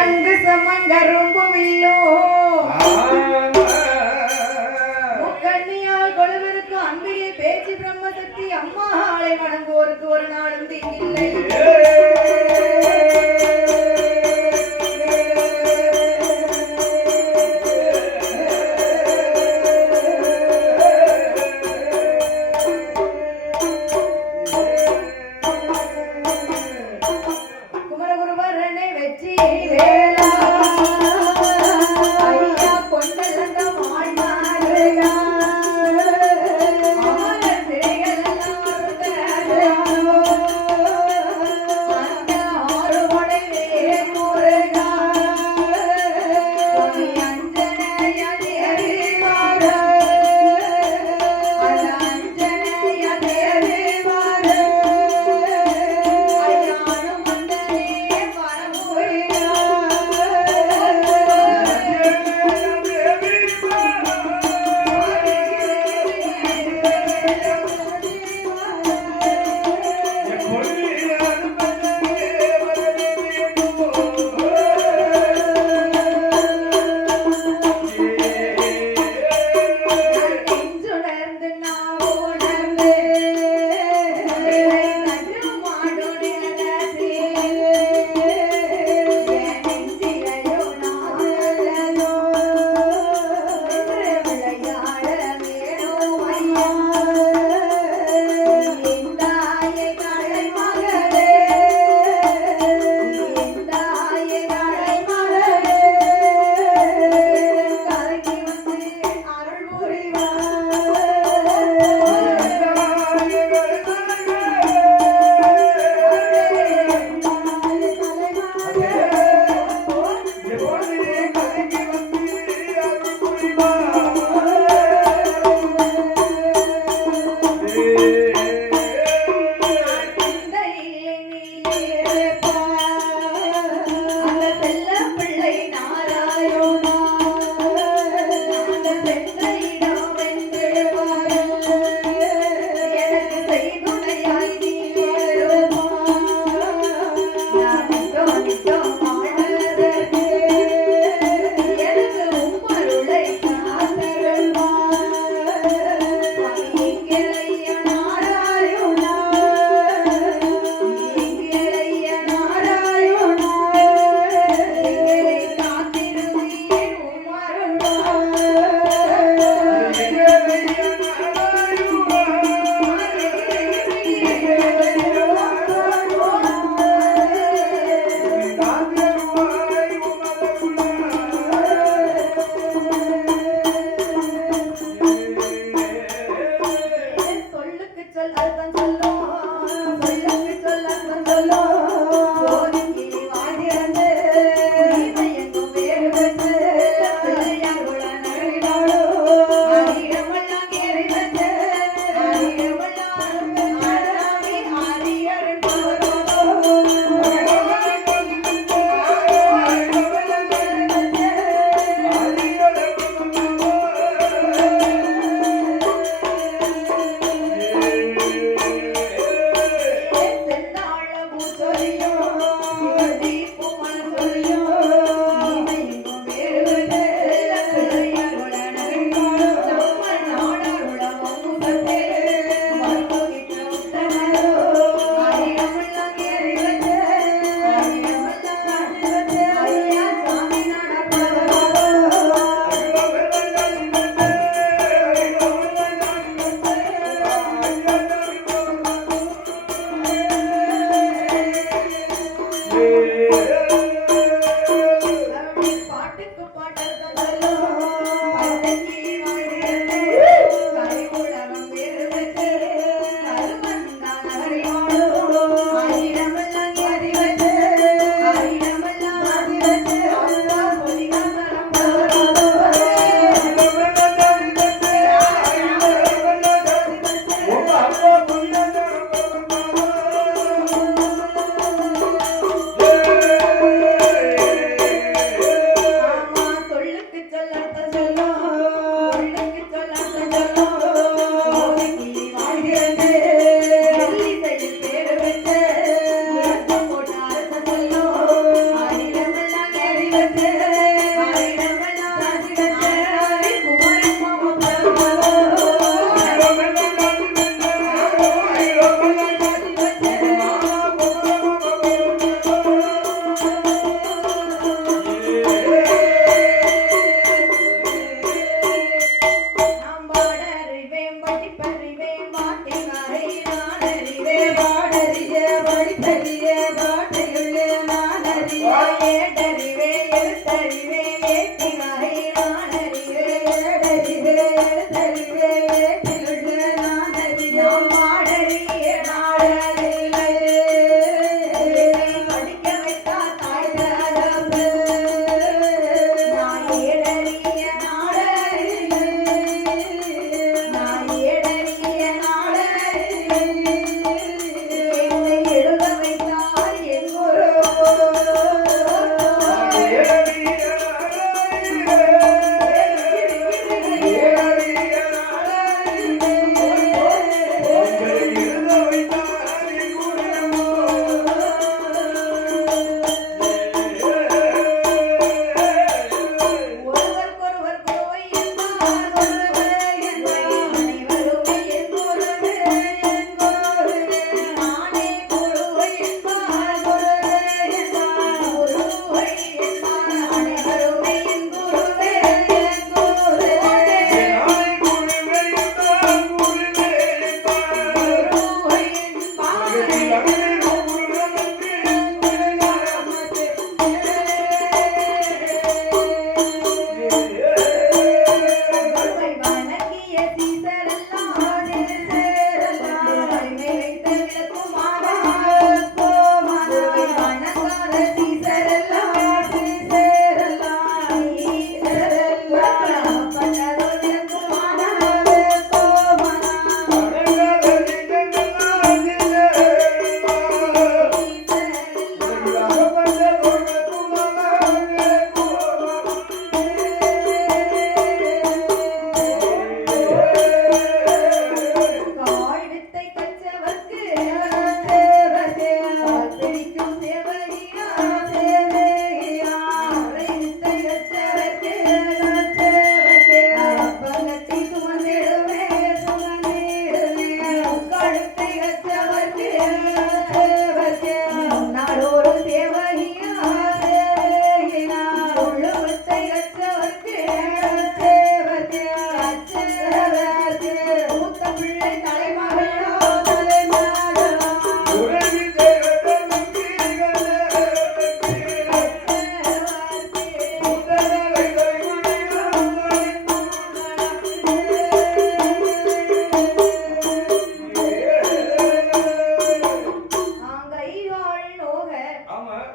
சங்கு சமங்கரும்பு வில்லோ கண்ணியால் கொழுவிருக்கும் அன்பிலே பேச்சு பிரம்மசக்தி அம்மாளை வணங்குவோருக்கு ஒரு நாளும் தீங்கில்லை.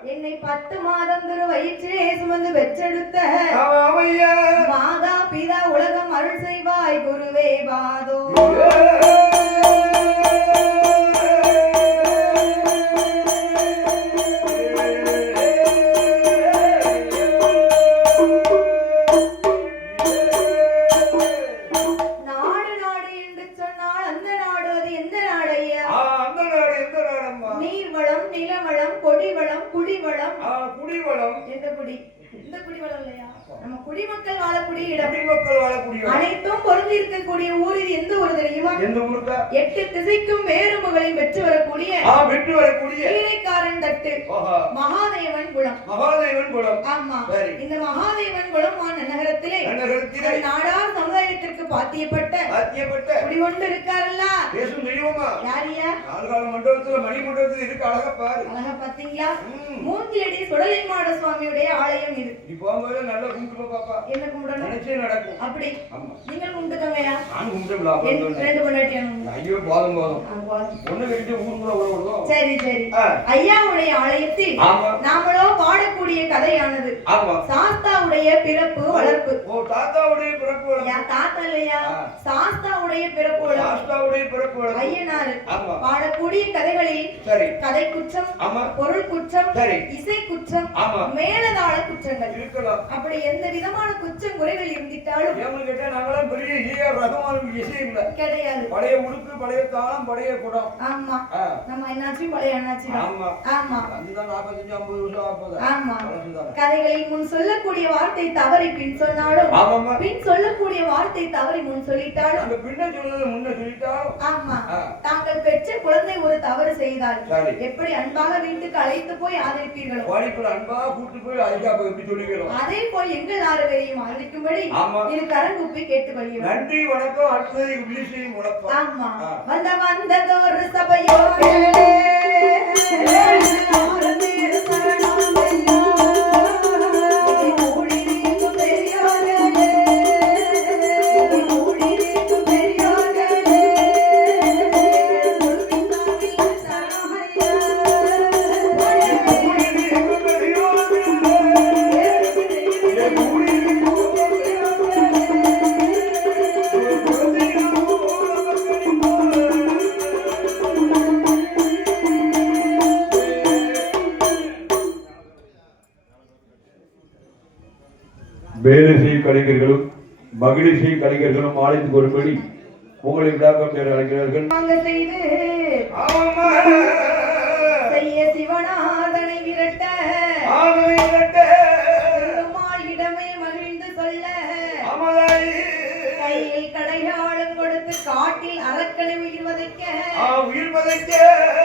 என்னை பத்து மாதம் திரு வயிற்றிலே சுமந்து பெற்றெடுத்த மாதா பிதா உலகம் அருள் செய்வாய் குருவே பாதோ. குடிமக்கள் வாழக்கூடிய இடம். குடிமக்கள் வாழக்கூடிய. அனைத்தும் பொருந்தி இருக்கக்கூடிய ஊர் இது எந்த ஊர் தெரியுமா? எந்த ஊருக்கா? எட்டு திசைக்கும் வேறுமுகளை பெற்று வரக்கூடிய ஆ வெற்றி வரக்கூடிய கீரைக்காரன் தட்டு. மகாதேவன் குளம். மகாதேவன் குளம். ஆமா. இந்த மகாதேவன் குளம் நகரத்திலே நகரத்திலே நாடார் சமுதாயத்திற்கு பாத்தியப்பட்ட சாத்தியப்பட்ட குடிகொண்டு இருக்காருல்ல பேசும் தெய்வமா? யாரியா நாலுகால மண்டபத்துல மணி மண்டபத்துல இருக்கு அழகா பாரு. அழகா பாத்தீங்களா ம். மூங்கிலடி சுடலைமாட சுவாமியுடைய ஆலயம் இது. நீ போகும்போது நல்லா கும்பிட்டு பாப்பா. என்ன கும்பிடணும்? நினைச்சே நடக்கும். அப்படி. நீங்கள் கும்பிட்டுக்கோங்கயா நான் கும்பிட்டுலாம் என் ரெண்டு பொண்டாட்டியானுங்க ஐயோ போதும் போதும். ஒண்ணு கட்டிட்டு ஊருக்குள்ள உள்ள விடுவோம். சரி சரி. ஆ. ஐயாவுடைய ஆலயத்தில் ஆமா. நாமளோ பாடக்கூடிய கதையானது. ஆமா. சாஸ்தாவுடைய பிறப்பு வளர்ப்பு. ஓ தாத்தாவுடைய பிறப்பு வளர்ப்பு. யா தாத்தா இல்லையா ஆ. சாஸ்தாவுடைய பிறப்பு வளர்ப்பு சாஸ்தாவுடைய பிறப்பு வளர்ப்பு. ஐயனார் பாடக்கூடிய கதைகளில் சரி. கதை குற்றம் ஆமா. பொருள் குற்றம் சரி. இசை குற்றம் ஆமா. மேலதாள குற்றங்கள். இருக்கலாம். அப்படி எந்த விதமான குற்றம் குறைகள் இருந்திட்டாலும் ஏன்னு கேட்டா நாங்களாம் பெரிய ஈஆர் ரகமான இசை இல்ல. கிடையாது. பழைய உடுப்பு பழைய தாளம் பழைய குடம். ஆமா. நம்ம என்னாச்சும் பழைய தான் ஆமா. ஆமா. அதுதான் நாற்பத்தஞ்சு ஐம்பது வருஷம் ஆப்பது ஆமா. கதைகளில் முன் சொல்லக்கூடிய வார்த்தை தவறி பின் சொன்னாலும் பின் சொல்லக்கூடிய வார்த்தை தவறி முன் சொல்லிட்டாலும் அந்த பின்ன சொன்னது முன்ன சொல்லிட்டாலும் ஆமா. தாங்கள் பெற்ற குழந்தை ஒரு தவறு செய்தால் எப்படி அன்பாக வீட்டுக்கு அழைத்து போய் ஆதரிப்பீர்களோ வாடிப்புல அன்பா கூட்டு போய் அதுக்கா போய் எப்படி சொல்லிக்கிறோம் அதே போல் எங்கள் ஆறு பேரையும் ஆதரிக்கும்படி இரு கரங்குப்பி கேட்டுக்கொள்கிறோம் நன்றி வணக்கம் அடுத்தது விழிசையும் வணக்கம் ஆமா. வந்த வந்ததொரு சபையோ சரணம் மகிழிசை கலைஞர்களும் ஆழைத்து வரும்படி உங்களை விழாக்கம் அழைக்கிறார்கள். செய்ய விரட்ட. பெருமாள் இடமே மகிழ்ந்து சொல்ல. கையில் கடையாளம் கொடுத்து காட்டில் அரக்கனை உயிர் வதைக்க உயிர்.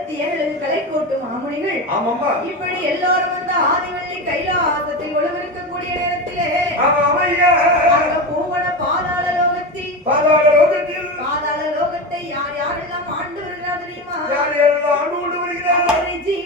அகத்தியர் புலத்தியர் எழுதுகளை கோட்டு மாமுனிகள் ஆமாம்மா. இப்படி எல்லாரும் வந்து ஆதிவள்ளி கைலாசத்தில் ஒளிவிருக்கக்கூடிய நேரத்திலே பூவன பாதாள லோகத்தில். பாதாள லோகத்தில். பாதாள லோகத்தை யார் யாரெல்லாம் ஆண்டு வருகிறார் தெரியுமா? யார் யாரெல்லாம் ஆண்டு கொண்டு வருகிறார்கள்? ரிஜி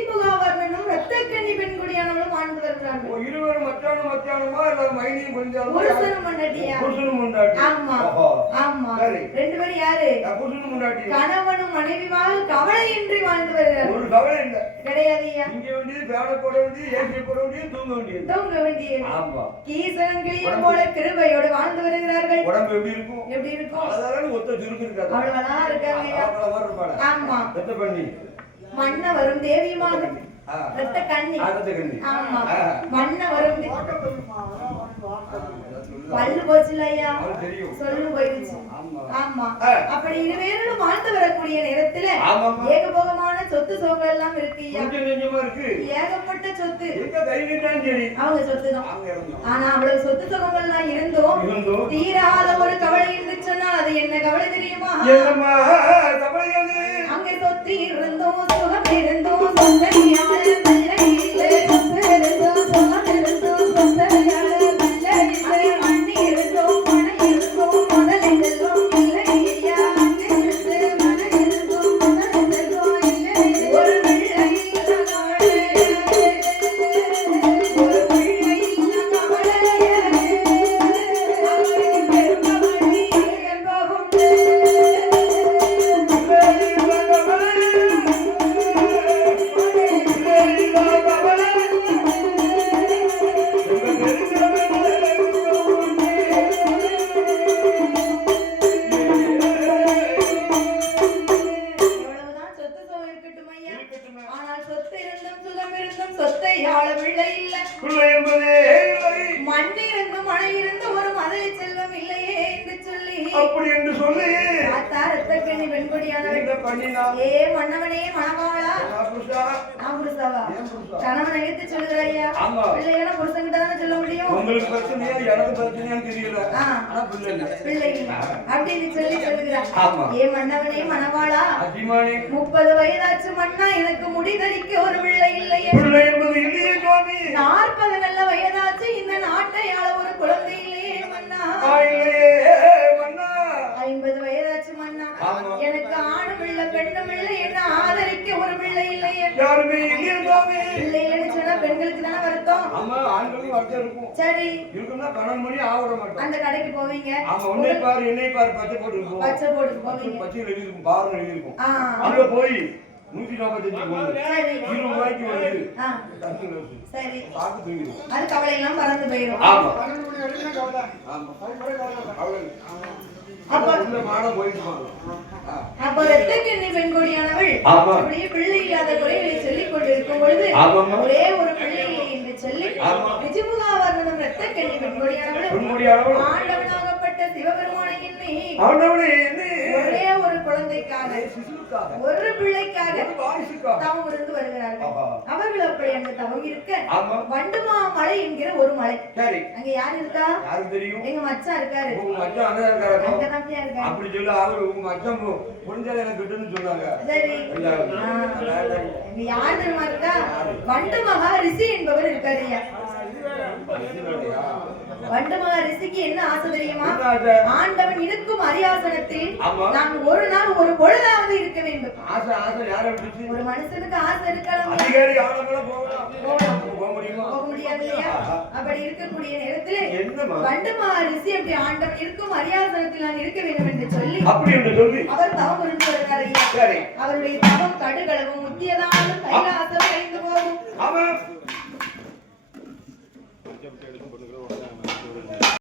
லோகத்திலே ரிஜிமுகாவர்ணனும் இரத்தக்கண்ணி பெண்குடியானவளும் ஆண்டு வருகிறார்கள் இருவரும் மச்சானும் மச்சானுமா இல்ல மைனியும் கொஞ்சம் புருஷனும் பொண்டாட்டியா? புருஷனும் முண்டாட்டி ஆமா. ஆமா. சரி. ரெண்டு பேரும் யாரு? புருஷனும் முண்டாட்டி கணவனும் மனைவியாக கவலையின்றி வாழ்ந்து வருகிறார்கள் ஒரு கவலை இல்ல. கிடையாதுயா இங்க வேண்டியது பேட போட வேண்டியது ஏசி போட வேண்டியது தூங்க வேண்டியது. தூங்க வேண்டியது. ஆமா. கீசரங்கிளியும் போல கிருபையோடு வாழ்ந்து வருகிறார்கள். உடம்பு எப்படி இருக்கும்? எப்படி இருக்கும்? அதான் ஒத்த சுருக்கு இருக்காது. அவ்வளவா மாதிரி இருப்பாள. ஆமா. பெத்த பண்ணி. மன்ன வரும் தேவியுமாக. ரத்த கண்ணி. ஆமா. மன்ன வரும் பல்லு போச்சுல ஐயா. சொல்லு போயிடுச்சு ஆமா. அப்படி இருவேரும் வாழ்ந்து வரக்கூடிய நேரத்துல. ஏகபோகமான சொத்து சோகம் எல்லாம் இருக்கு. ஏகப்பட்ட சொத்து. அவங்க சொத்து தான் ஆனா அவ்வளவு சொத்து சுகங்கள்லாம் இருந்தும். இருந்தும். தீராத ஒரு கவலை இருந்து சொன்னால் அது என்ன கவலை தெரியுமா? அங்கே சொத்து சுகம் இருந்தும் சொத்தை விழ இல்லை. மண்ணிருந்து மழை இருந்து ஒரு மதுரை செல்வம் இல்லையே. அப்படி என்று சொல்லி பார்த்தா ரத்தக்கண்ணி பெண்கொடியானவள் என்ன பண்ணினா ஏ மன்னவனே மணவாளா? புருஷா நான் புருஷாவா? ஏன் புருஷா? கணவன் எடுத்து சொல்லுகிறாயா? ஆமா. பிள்ளைகளை புருஷன்கிட்ட தானே சொல்ல முடியும்? உங்களுக்கு பிரச்சனையா எனக்கு பிரச்சனையான்னு தெரியல. ஆ. ஆனா பிள்ளை இல்ல பிள்ளை இல்லை. அப்படின்னு சொல்லி சொல்லுகிறார். ஆமா. ஏ மன்னவனே மணவாளா? முப்பது வயதாச்சு மன்னா எனக்கு முடி தரிக்க ஒரு பிள்ளை இல்லையே. பிள்ளை என்பது இல்லையே சுவாமி. நாற்பது நல்ல வயதாச்சு இந்த நாட்டை ஆள ஒரு குழந்தை வருத்தம் இருக்கும். சரி. இருக்குன்னா பன்னெண்டு மணி மாட்டோம். அந்த கடைக்கு போவீங்க. உன்னை பாரு என்னை பாரு பச்சை போட்டு இருக்கும் பச்சை போட்டு போவீங்க பச்சை எழுதி இருக்கும் பாரு எழுதி இருக்கும் ஆ. அங்க போய் நூத்தி நாற்பத்தஞ்சு போகுது சரி. இருபது ரூபாய்க்கு வருது. ஆ. தண்ணி வருது. சரி. பார்த்து தூங்கிடும் அது கவலை எல்லாம் பறந்து போயிடும் ஆமா. ஆமா. அவ்வளவு. அப்ப- உள்ள மாடம் போயிட்டு போகணும். ஆ. அப்ப ரத்தக்கண்ணி பெண்கொடியானவள் ஆமா. அப்படியே பிள்ளை இல்லாத குறைகளை சொல்லிக் கொண்டிருக்கும் பொழுது. ஒரே ஒரு பிள்ளை ஆமா. நிஜமுகாவர்ணம் ரத்தக்கண்ணி பெண்கொடியானவள் பெண்கொடியானவள். ஆண்டவனாகப்பட்ட சிவபெருமானை? ஒரே ஒரு குழந்தைக்காக ஒரு பிள்ளைக்காக. தவம் இருந்து வருகிறார்கள். அவர்கள் அப்படி அங்கு தவம் இருக்க ஆமா. வண்டுமா மலை என்கிற ஒரு மலை. அங்க யார் இருக்கா? தெரியும்? எங்க மச்சான் இருக்காரு. அப்படி சொல்லி அவரு உங்க மச்சான் புரிஞ்சாலே எனக்கு கிட்டுன்னு சொன்னாங்க. சரி. யார் தெரியுமா இருக்கா? வண்டு மகா ரிஷி என்பவர் இருக்காரு ஐயா இல்லையா? வண்டு மகா ரிஷிக்கு என்ன ஆசை? தெரியுமா? ஆண்டவன் இருக்கும் அரியாசனத்தில். நான் ஒரு நாள் ஒரு பொழுதாவது இருக்க வேண்டும். ஒரு மனுஷனுக்கு ஆசை இருக்கலாம். போக முடியுமா? போக முடியாது இல்லையா? அப்படி இருக்கக்கூடிய நேரத்தில் என்னம்மா? வண்டு மகா ரிஷி அப்படி ஆண்டவன் இருக்கும் அரியாசனத்தில் நான் இருக்க வேண்டும் என்று சொல்லி அப்படி என்று சொல்லி? அவர் தவம் இருந்து வருகிறார் அவருடைய தவம் கடுகளவும் முத்தியதாலும் கைலாசம் கைந்து போகும்.